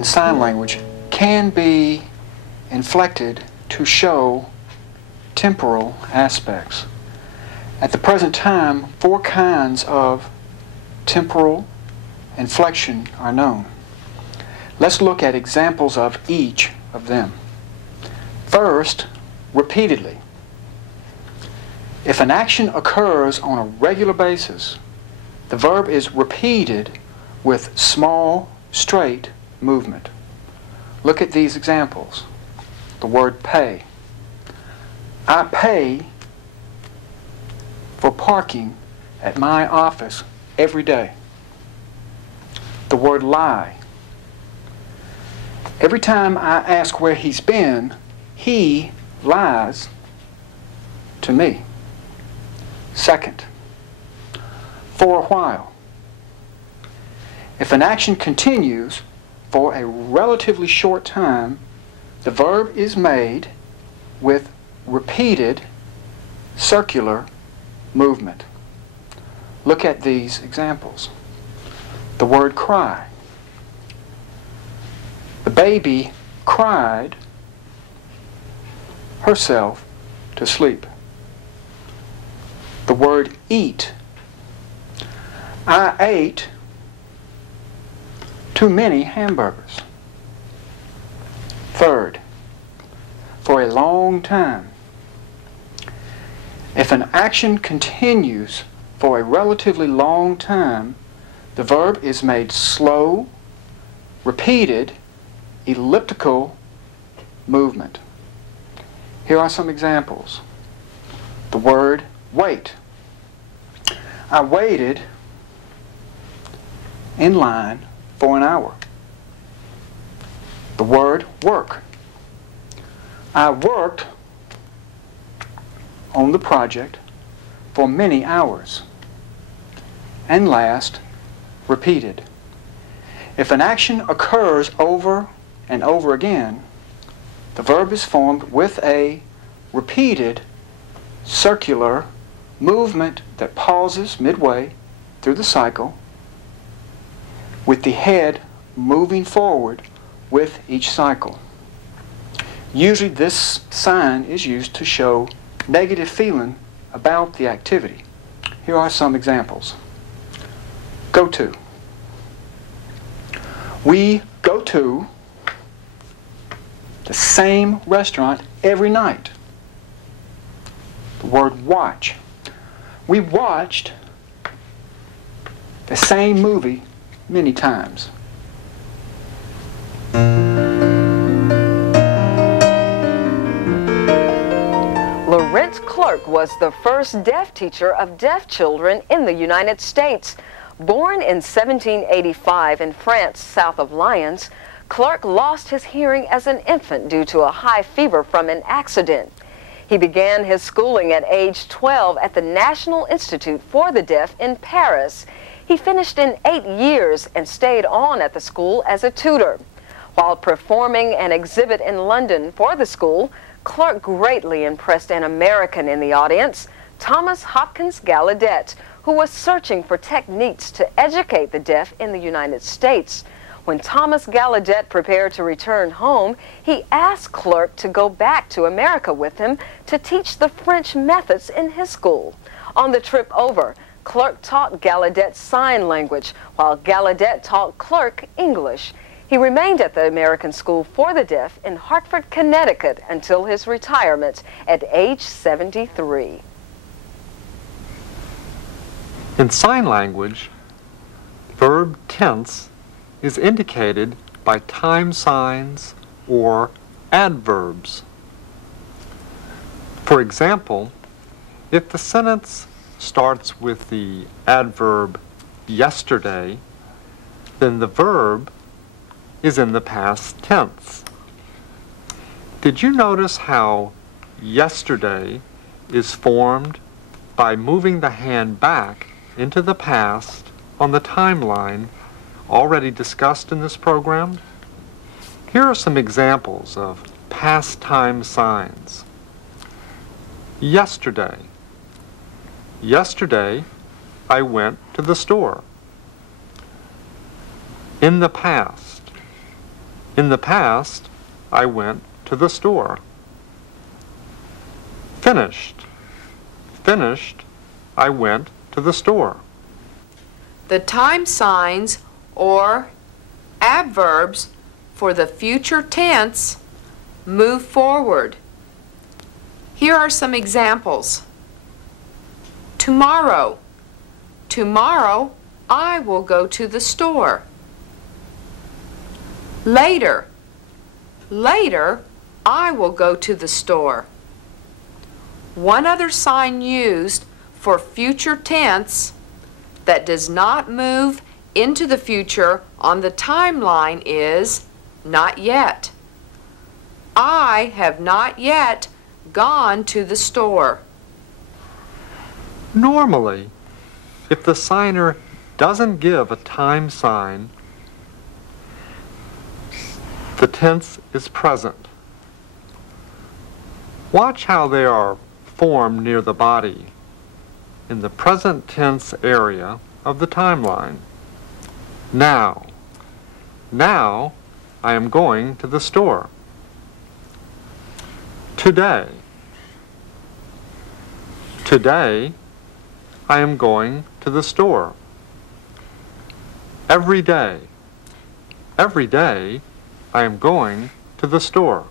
in sign language can be inflected to show temporal aspects. At the present time, 4 kinds of temporal inflection are known. Let's look at examples of each of them. First, repeatedly. If an action occurs on a regular basis, the verb is repeated with small, straight movement. Look at these examples. The word pay. I pay for parking at my office every day. The word lie. Every time I ask where he's been, he lies to me. Second, for a while. If an action continues for a relatively short time, the verb is made with repeated circular movement. Look at these examples. The word cry. The baby cried herself to sleep. The word eat. I ate too many hamburgers. Third, for a long time. If an action continues for a relatively long time, the verb is made slow, repeated, elliptical movement. Here are some examples. The word wait. I waited in line for an hour. The word work. I worked on the project for many hours. And last, repeated. If an action occurs over and over again, the verb is formed with a repeated circular movement that pauses midway through the cycle, with the head moving forward with each cycle. Usually this sign is used to show negative feeling about the activity. Here are some examples. Go to. We go to the same restaurant every night. The word watch. We watched the same movie many times. Laurent Clerc was the first deaf teacher of deaf children in the United States. Born in 1785 in France, south of Lyons, Clerc lost his hearing as an infant due to a high fever from an accident. He began his schooling at age 12 at the National Institute for the Deaf in Paris. He finished in 8 years and stayed on at the school as a tutor. While performing an exhibit in London for the school, Clerc greatly impressed an American in the audience, Thomas Hopkins Gallaudet, who was searching for techniques to educate the deaf in the United States. When Thomas Gallaudet prepared to return home, he asked Clerc to go back to America with him to teach the French methods in his school. On the trip over, Clerc taught Gallaudet sign language, while Gallaudet taught Clerc English. He remained at the American School for the Deaf in Hartford, Connecticut until his retirement at age 73. In sign language, verb tense is indicated by time signs or adverbs. For example, if the sentence starts with the adverb yesterday, then the verb is in the past tense. Did you notice how yesterday is formed by moving the hand back into the past on the timeline already discussed in this program? Here are some examples of past time signs. Yesterday. Yesterday, I went to the store. In the past. In the past, I went to the store. Finished. Finished, I went to the store. The time signs or adverbs for the future tense move forward. Here are some examples. Tomorrow. Tomorrow, I will go to the store. Later. Later, I will go to the store. One other sign used for future tense that does not move into the future on the timeline is not yet. I have not yet gone to the store. Normally, if the signer doesn't give a time sign, the tense is present. Watch how they are formed near the body in the present tense area of the timeline. Now. Now, I am going to the store. Today. Today, I am going to the store. Every day. Every day, I am going to the store.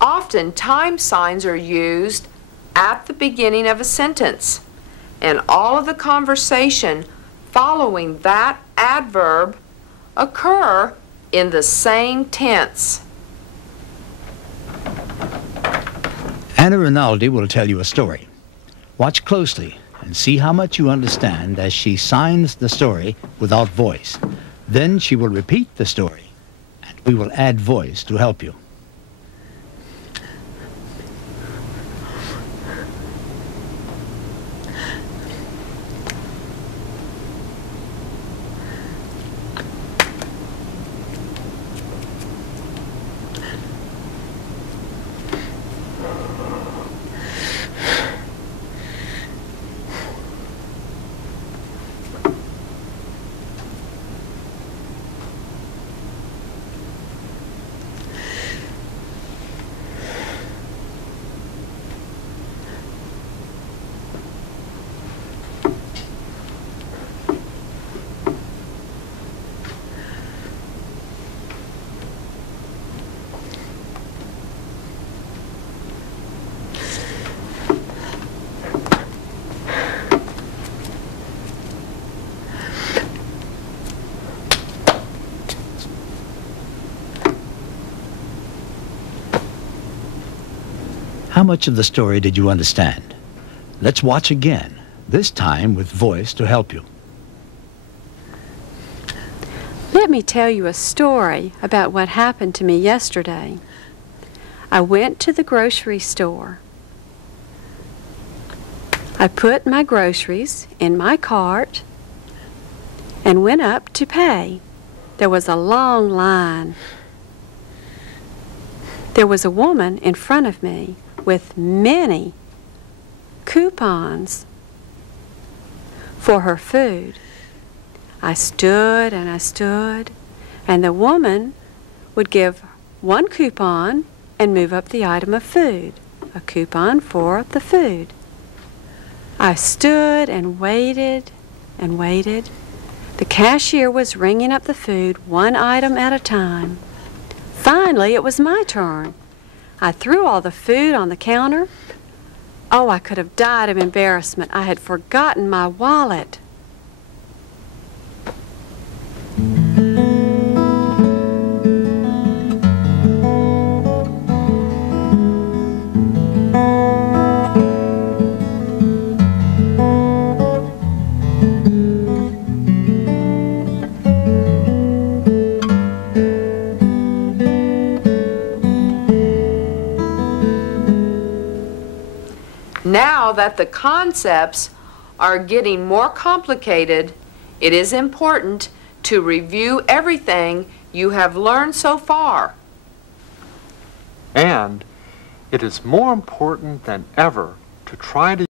Often time signs are used at the beginning of a sentence, and all of the conversation following that adverb occur in the same tense. Anna Rinaldi will tell you a story. Watch closely and see how much you understand as she signs the story without voice. Then she will repeat the story, and we will add voice to help you. How much of the story did you understand? Let's watch again, this time with voice to help you. Let me tell you a story about what happened to me yesterday. I went to the grocery store. I put my groceries in my cart and went up to pay. There was a long line. There was a woman in front of me with many coupons for her food. I stood and I stood, and the woman would give one coupon and move up the item of food, a coupon for the food. I stood and waited and waited. The cashier was ringing up the food one item at a time. Finally, it was my turn. I threw all the food on the counter. Oh, I could have died of embarrassment. I had forgotten my wallet. Now that the concepts are getting more complicated, it is important to review everything you have learned so far. And it is more important than ever to try to